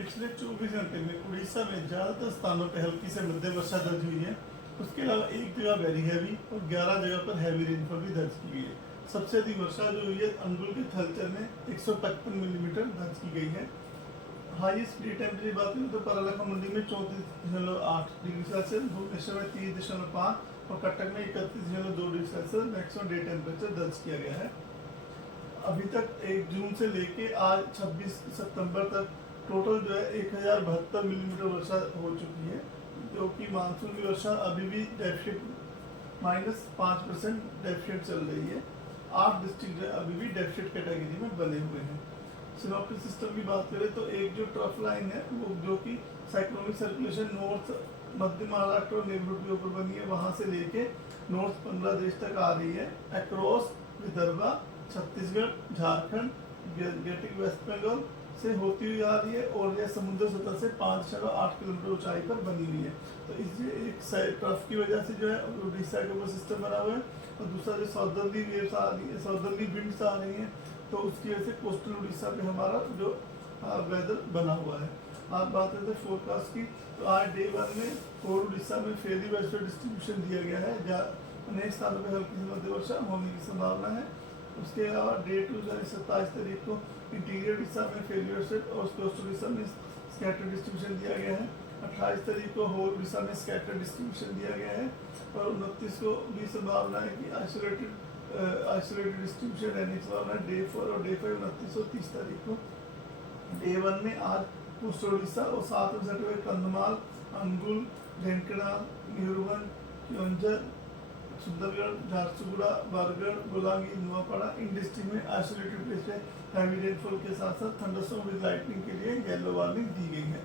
पिछले 24 घंटे में उड़ीसा में ज्यादातर स्थानों पर हल्की से मध्यम वर्षा दर्ज हुई है। उसके अलावा एक जगह वेरी हैवी और 11 जगह पर हैवी रेनफॉल भी दर्ज की गई है। सबसे अधिक वर्षा जो हुई है अंगुल के थलचर में 155 मिलीमीटर दर्ज की गई है। हाईएस्ट डे टेम्परेचर की बात करें तो parallakham मंडी में 34.8 डिग्री सेल्सियस, भुवनेश्वर में 30.5 और कटक में 31.2 degree Celsius maximum day temperature दर्ज किया गया है। अभी तक 1 जून से लेके आज 26 सितंबर तक टोटल जो है 1072 मिलीमीटर वर्षा हो चुकी है, जो कि मानसून की वर्षा अभी भी डेफिसिट -5% डेफिसिट चल रही है। 8 डिस्ट्रिक्ट अभी भी डेफिसिट कैटेगरी में बने हुए हैं। सिनॉप्टिक सिस्टम की बात करें तो एक जो ट्रफ लाइन है वो जो कि साइक्लोनिक सर्कुलेशन नॉर्थ मध्य महाराष्ट्र और नेबरहुड के ऊपर बनी है, वहां से लेके नॉर्थ बांग्लादेश तक आ रही है, अक्रॉस विदर्भा, छत्तीसगढ़, झारखंड, गेटिंग वेस्ट बंगाल से होती हुई आ रही है और यह समुद्र सतह से 5.8 किलोमीटर ऊंचाई पर बनी हुई है। तो इसलिए एक ट्रफ की वजह से जो है उड़ीसा के ऊपर सिस्टम बना हुआ है और दूसरा जो सॉदर्ली वेव्स आ रही है, सॉदर्ली विंड्स आ रही हैं, तो उसकी वजह से कोस्टल उड़ीसा में हमारा जो वेदर बना हुआ है। आप बात करते हैं फोरकास्ट की, तो आज डे 1 में कोर उड़ीसा में फेरी वेस्टर्न डिस्ट्रीब्यूशन दिया गया है, जहाँ अनेक स्थानों पर हल्की से मध्य वर्षा होने की संभावना है। उसके अलावा डे 2 यानी 27 तारीख को इंटीरियर उड़ीसा में फेरी वेस्टर्न और कोस्टल उड़ीसा में स्कैटर डिस्ट्रीब्यूशन दिया गया है। 28 तारीख को होल उड़ीसा में स्कैटर डिस्ट्रीब्यूशन दिया गया है और 29 को भी संभावना है कि आइसोलेटेड डिस्ट्रीब्यूशन रहने की संभावना है। डे 4 और डे 5 29 और 30 तारीख को। डे 1 में आज कोस्टल उड़ीसा और साथ में सटे हुए कंधमाल, अंगुल, ढेंकनाल, न्यूरवन, क्योंझर, सुंदरगढ़, झारसुगुड़ा, बरगढ़, गोलांगी, नुआपाड़ा इन डिस्ट्रिक्ट में आइसोलेटेड प्लेस पे हैवी रेनफॉल के साथ साथ थंडरस्टॉर्म विद लाइटनिंग के लिए येलो वार्निंग दी गई है।